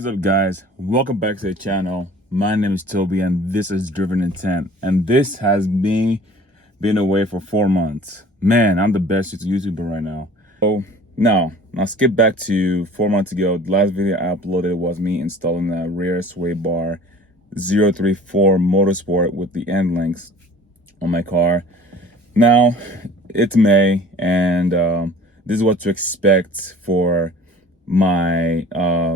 What's up, guys? Welcome back to the channel. My name is Toby and this is Driven Intent, and this has been away for 4 months. Man, I'm the best YouTuber right now. So now skip back to 4 months ago. The last video I uploaded was me installing a rear sway bar 034 Motorsport with the end links on my car. Now it's May, and this is what to expect for my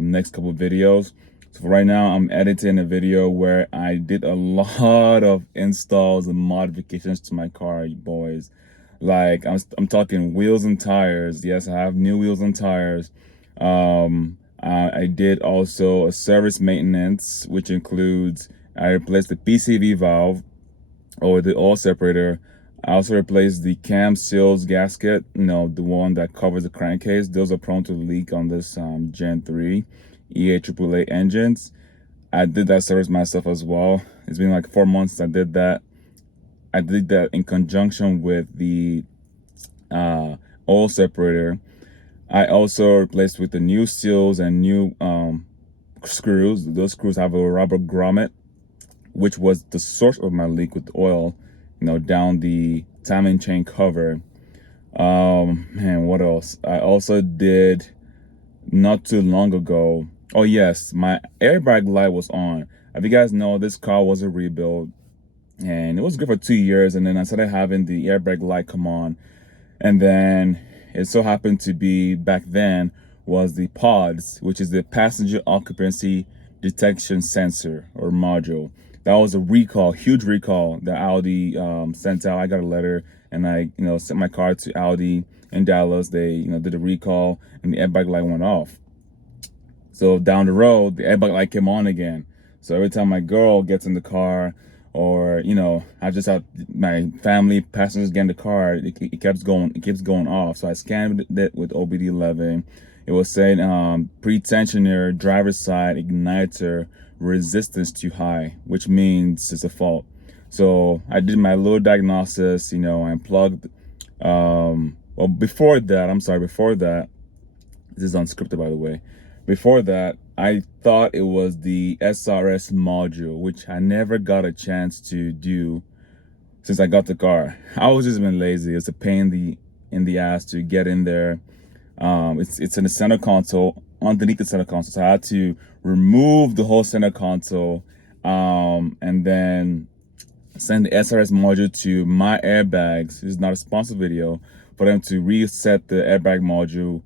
next couple of videos. So for right now, I'm editing a video where I did a lot of installs and modifications to my car, you boys. Like I'm talking wheels and tires. Yes, I have new wheels and tires. I did also a service maintenance, which includes I replaced the PCV valve or the oil separator. I also replaced the cam seals gasket, the one that covers the crankcase. Those are prone to leak on this Gen 3 EA888 engines. I did that service myself as well. It's been like 4 months since I did that. I did that in conjunction with the oil separator. I also replaced with the new seals and new screws. Those screws have a rubber grommet, which was the source of my leak with oil, down the timing chain cover. Man, what else? I also did not too long ago. Oh yes, my airbag light was on. If you guys know, this car was a rebuild and it was good for 2 years, and then I started having the airbag light come on, and then it so happened to be back then was the PODS, which is the passenger occupancy detection sensor or module. That was a recall, huge recall that Audi sent out. I got a letter and I, sent my car to Audi in Dallas. They, did a recall and the airbag light went off. So down the road, the airbag light came on again. So every time my girl gets in the car, or I just have my family passengers get in the car, it keeps going off. So I scanned it with OBD11. It was saying pre-tensioner driver's side igniter resistance too high, which means it's a fault. So I did my little diagnosis. I unplugged. Well, before that, this is unscripted, by the way. Before that, I thought it was the SRS module, which I never got a chance to do since I got the car. I was just been lazy. It's a pain in the ass to get in there. It's in the center console, underneath the center console. So I had to remove the whole center console, and then send the SRS module to my airbags. This is not a sponsored video, for them to reset the airbag module.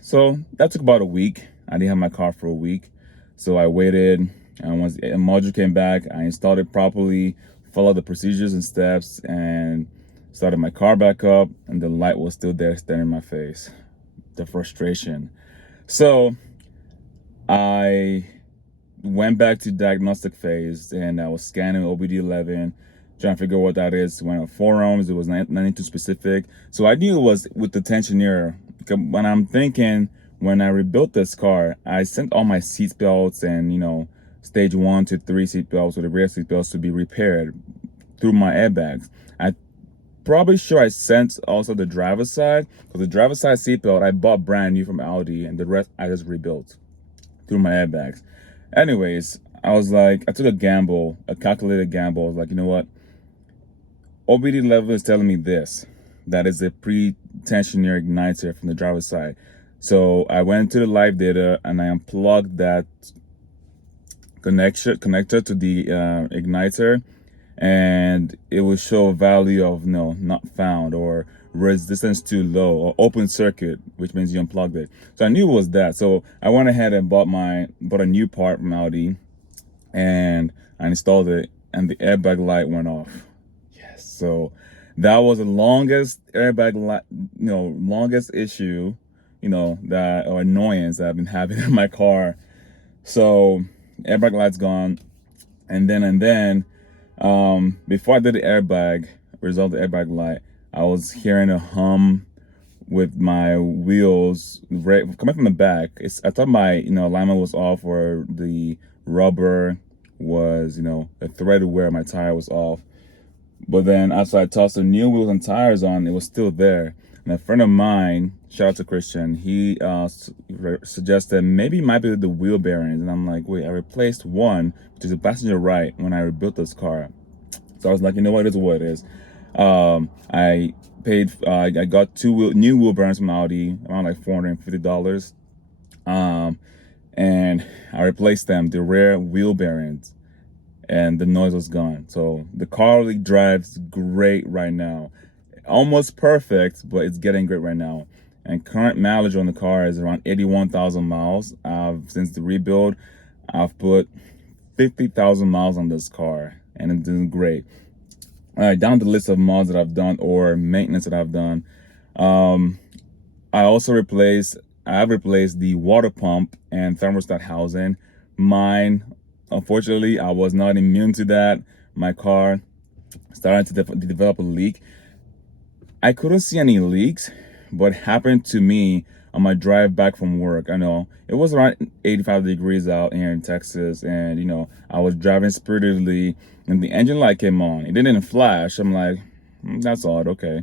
So that took about a week. I didn't have my car for a week, so I waited, and once the module came back, I installed it properly, followed the procedures and steps, and started my car back up, and the light was still there staring in my face. The frustration. So I went back to diagnostic phase, and I was scanning OBD11, trying to figure out what that is. Went on forums. It was nothing too specific. So I knew it was with the tensioner. When I'm thinking, when I rebuilt this car, I sent all my seat belts and, stage 1 to 3 seat belts, or the rear seat belts, to be repaired through my airbags. I probably sure I sent also the driver's side, because the driver's side seatbelt I bought brand new from Audi, and the rest I just rebuilt through my airbags. Anyways, I was like, I took a gamble, a calculated gamble. I was like, you know what? OBD level is telling me this, that is a pre-tensioner igniter from the driver's side. So I went to the live data and I unplugged that connector to the igniter, and it will show a value of not found, or resistance too low, or open circuit, which means you unplugged it. So I knew it was that. So I went ahead and bought a new part from Audi, and I installed it, and the airbag light went off. Yes. So that was the longest airbag light, longest issue, that, or annoyance that I've been having in my car. So airbag light's gone, and then before I did the airbag, resolved the airbag light, I was hearing a hum with my wheels coming from the back. I thought my alignment was off, or the rubber was the threaded wear, my tire was off. But then after I tossed the new wheels and tires on, it was still there. And a friend of mine, shout out to Christian, he suggested maybe it might be the wheel bearings. And I'm like, wait, I replaced one, which is the passenger right, when I rebuilt this car. So I was like, you know what, it is what it is. I paid, I got new wheel bearings from Audi, around like $450. And I replaced them, the rear wheel bearings, and the noise was gone. So the car really drives great right now. Almost perfect, but it's getting great right now. And current mileage on the car is around 81,000 miles. Since the rebuild, I've put 50,000 miles on this car, and it's doing great. All right, down the list of mods that I've done or maintenance that I've done. I've replaced the water pump and thermostat housing. Mine, unfortunately, I was not immune to that. My car started to develop a leak. I couldn't see any leaks, but happened to me on my drive back from work. I know it was around 85 degrees out here in Texas, and I was driving spiritedly, and the engine light came on. It didn't flash. I'm like, that's odd. Okay,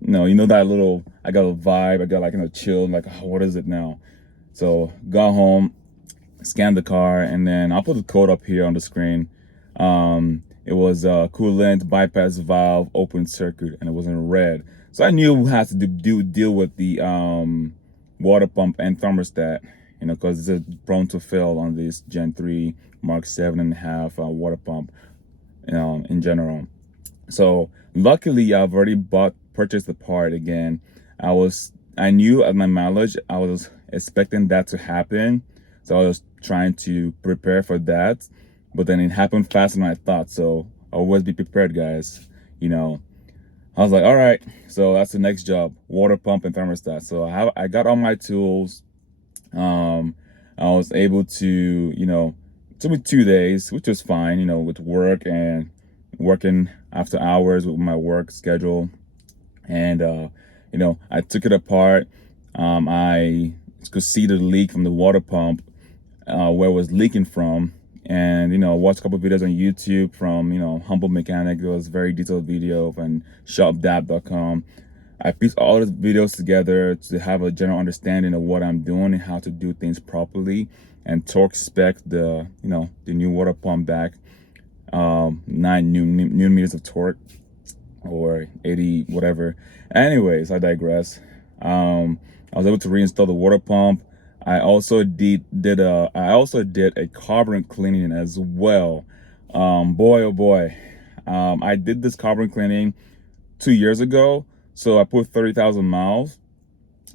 that little. I got a vibe. I got like chill. Like, oh, what is it now? So got home, scanned the car, and then I'll put the code up here on the screen. It was coolant bypass valve open circuit, and it was in red. So I knew we had to deal with the water pump and thermostat, because it's prone to fail on this Gen 3 Mark 7.5 water pump, in general. So luckily, I've already purchased the part again. I knew at my mileage, I was expecting that to happen. So I was trying to prepare for that. But then it happened faster than I thought. So always be prepared, guys. I was like, all right, so that's the next job, water pump and thermostat. So I got all my tools. I was able to, it took me 2 days, which was fine, with work and working after hours with my work schedule. And, I took it apart. I could see the leak from the water pump, where it was leaking from. And, watched a couple of videos on YouTube from, Humble Mechanic. It was a very detailed video, and shopdap.com. I pieced all the videos together to have a general understanding of what I'm doing and how to do things properly, and torque spec the new water pump back, 9 newton meters of torque, or 80 whatever. Anyways, I digress. I was able to reinstall the water pump. I also did a carbon cleaning as well. Boy, oh boy. I did this carbon cleaning 2 years ago. So I put 30,000 miles,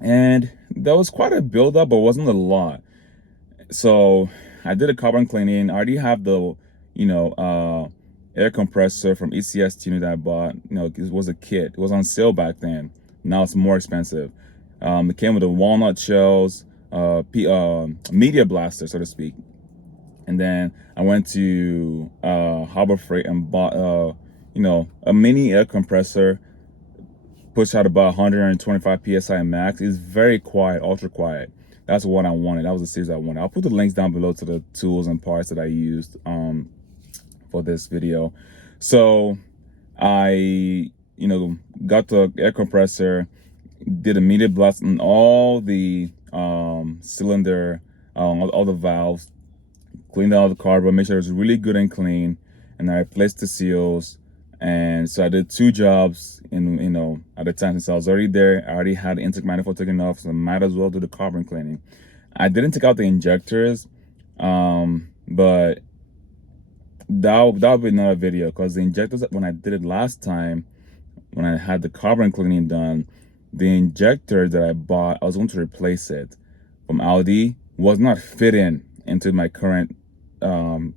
and that was quite a buildup, but wasn't a lot. So I did a carbon cleaning. I already have the, air compressor from ECS tuner that I bought. It was a kit. It was on sale back then. Now it's more expensive. It came with the walnut shells, media blaster, so to speak. And then I went to Harbor Freight and bought a mini air compressor, pushed out about 125 psi max. It's very quiet, ultra quiet. That's what I wanted. That was the series I wanted. I'll put the links down below to the tools and parts that I used for this video. So I got the air compressor, did a media blast on all the cylinder, all the valves, cleaned out the carbon, made sure it was really good and clean, and I replaced the seals. And so I did 2 jobs at the time. Since I was already there, I already had the intake manifold taken off, so I might as well do the carbon cleaning. I didn't take out the injectors, but that'll be another video, because the injectors, when I did it last time, when I had the carbon cleaning done, the injector that I bought, I was going to replace it from Audi, was not fitting into my current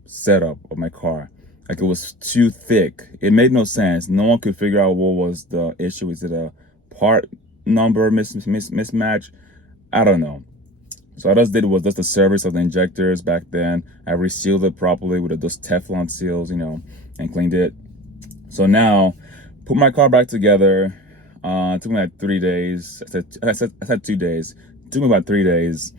setup of my car. Like, it was too thick. It made no sense. No one could figure out what was the issue. Is it a part number mismatch? I don't know. So what I just did was just the service of the injectors back then. I resealed it properly with those Teflon seals, and cleaned it. So now, put my car back together. It took me like 3 days. I said 2 days. It took me about 3 days.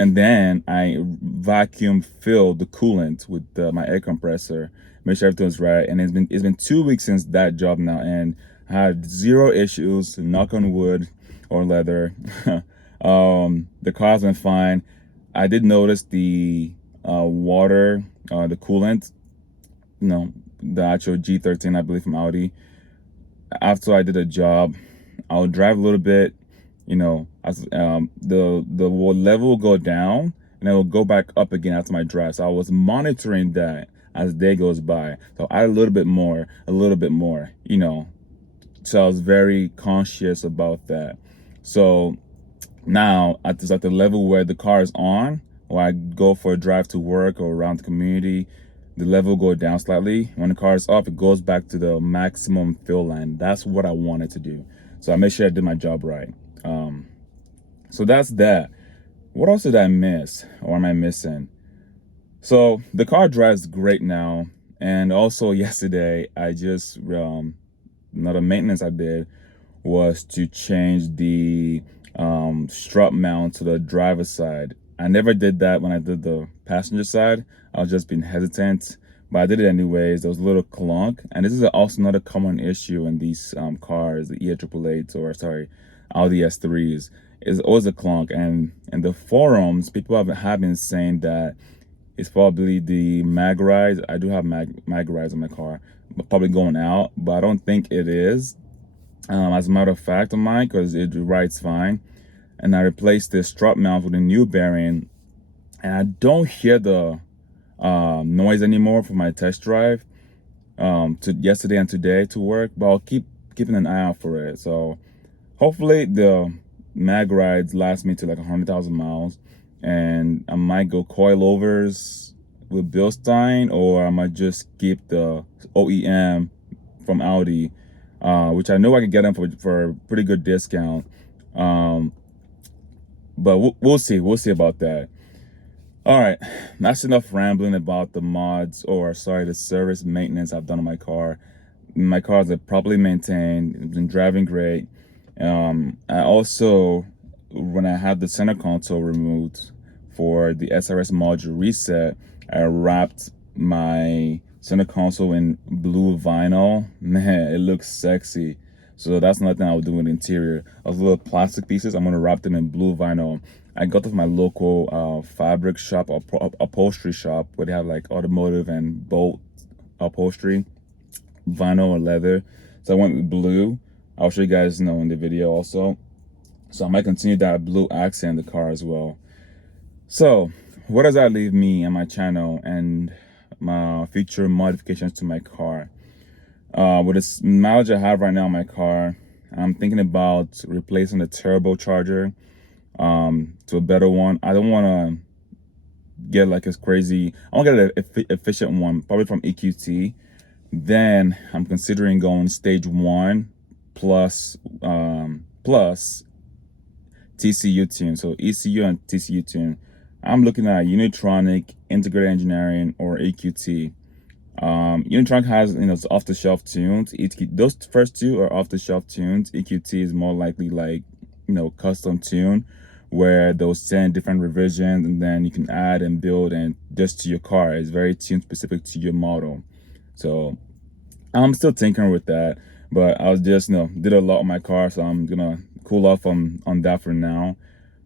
And then I vacuum filled the coolant with my air compressor, make sure everything was right. And it's been 2 weeks since that job now, and I had zero issues, knock on wood or leather. The car's been fine. I did notice the water, the coolant, the actual G13, I believe, from Audi. After I did a job, I'll drive a little bit, as the level will go down and it will go back up again after my drive. So I was monitoring that as the day goes by. So I add a little bit more, So I was very conscious about that. So now at the level where the car is on, or I go for a drive to work or around the community, the level will go down slightly. When the car is up, it goes back to the maximum fill line. That's what I wanted to do. So I made sure I did my job right. So that's that. What else did I miss, or am I missing? So the car drives great now. And also yesterday, I just, another maintenance I did was to change the strut mount to the driver's side. I never did that when I did the passenger side. I was just being hesitant, but I did it anyways. There was a little clunk, and this is also another common issue in these cars, the E888s, or sorry, Audi S3s. Is always a clunk, and in the forums, people have been saying that it's probably the mag rides. I do have mag rides in my car, but probably going out, but I don't think it is. As a matter of fact on mine, because it rides fine. And I replaced the strut mount with a new bearing, and I don't hear the noise anymore for my test drive to yesterday and today to work, but I'll keeping an eye out for it. So hopefully the mag rides last me to like 100,000 miles, and I might go coilovers with Bilstein, or I might just keep the OEM from Audi, which I know I can get them for a pretty good discount. But we'll see. We'll see about that. All right, that's enough rambling about the mods, or sorry, the service maintenance I've done on my car. My cars are properly maintained. It's been driving great. I also, when I had the center console removed for the SRS module reset, I wrapped my center console in blue vinyl. Man, it looks sexy. So that's another thing I would do with the interior. Those little plastic pieces, I'm gonna wrap them in blue vinyl. I got them from my local fabric shop or upholstery shop, where they have like automotive and boat upholstery, vinyl or leather. So I went with blue. I'll show you guys in the video also. So I might continue that blue accent in the car as well. So what does that leave me and my channel and my future modifications to my car? With the mileage I have right now in my car, I'm thinking about replacing the turbocharger to a better one. I don't want to get like a crazy, I want to get an efficient one, probably from EQT. Then I'm considering going stage 1 plus TCU tune. So ECU and TCU tune. I'm looking at Unitronic, Integrated Engineering, or EQT. Unitronic has it's off-the-shelf tunes. Those first two are off-the-shelf tunes. EQT is more likely like custom tune, where they'll send different revisions, and then you can add and build and just to your car. It's very tune specific to your model. So I'm still tinkering with that, but I was just did a lot on my car, so I'm gonna cool off on that for now.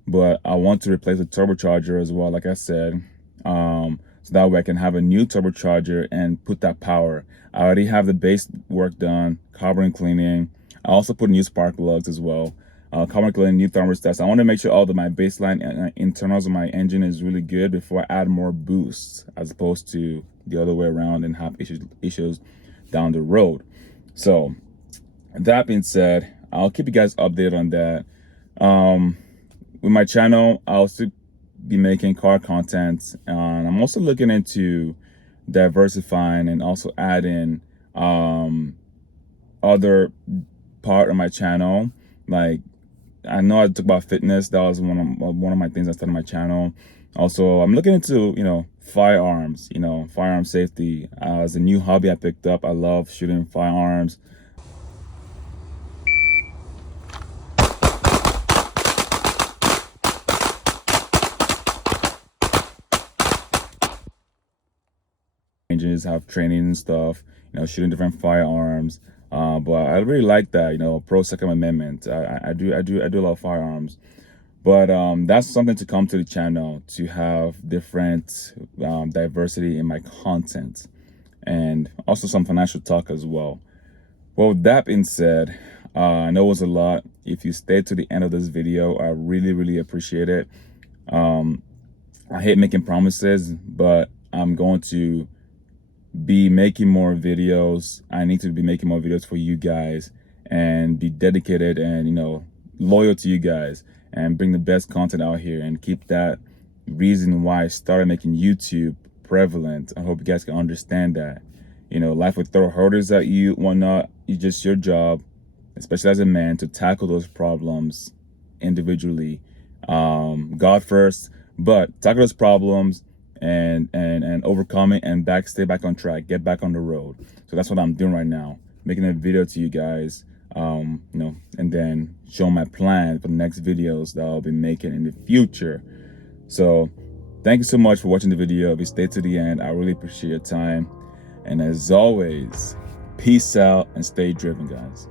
But I want to replace the turbocharger as well, like I said, so that way I can have a new turbocharger and put that power. I already have the base work done, carbon cleaning. I also put new spark plugs as well, carbon cleaning, new thermostats. I want to make sure all of my baseline internals of my engine is really good before I add more boosts, as opposed to the other way around and have issues down the road. So that being said, I'll keep you guys updated on that. With my channel, I'll still be making car content, and I'm also looking into diversifying and also adding other part of my channel. Like, I know I talked about fitness. That was one of my things I started my channel. Also, I'm looking into firearms, firearm safety as a new hobby I picked up. I love shooting firearms. Ranges have training and stuff, shooting different firearms. But I really like that, pro Second Amendment. I do a lot of firearms. But that's something to come to the channel, to have different diversity in my content, and also some financial talk as well. Well, with that being said, I know it was a lot. If you stayed to the end of this video, I really appreciate it. I hate making promises, but I'm going to be making more videos. I need to be making more videos for you guys and be dedicated and, loyal to you guys, and bring the best content out here and keep that reason why I started making YouTube prevalent. I hope you guys can understand that. Life will throw hurdles at you, whatnot. It's just your job, especially as a man, to tackle those problems individually. God first, but tackle those problems and overcome it and stay back on track, get back on the road. So that's what I'm doing right now, making a video to you guys, and then show my plan for the next videos that I'll be making in the future. So thank you so much for watching the video. If you stayed to the end, I really appreciate your time. And as always, peace out and stay driven, guys.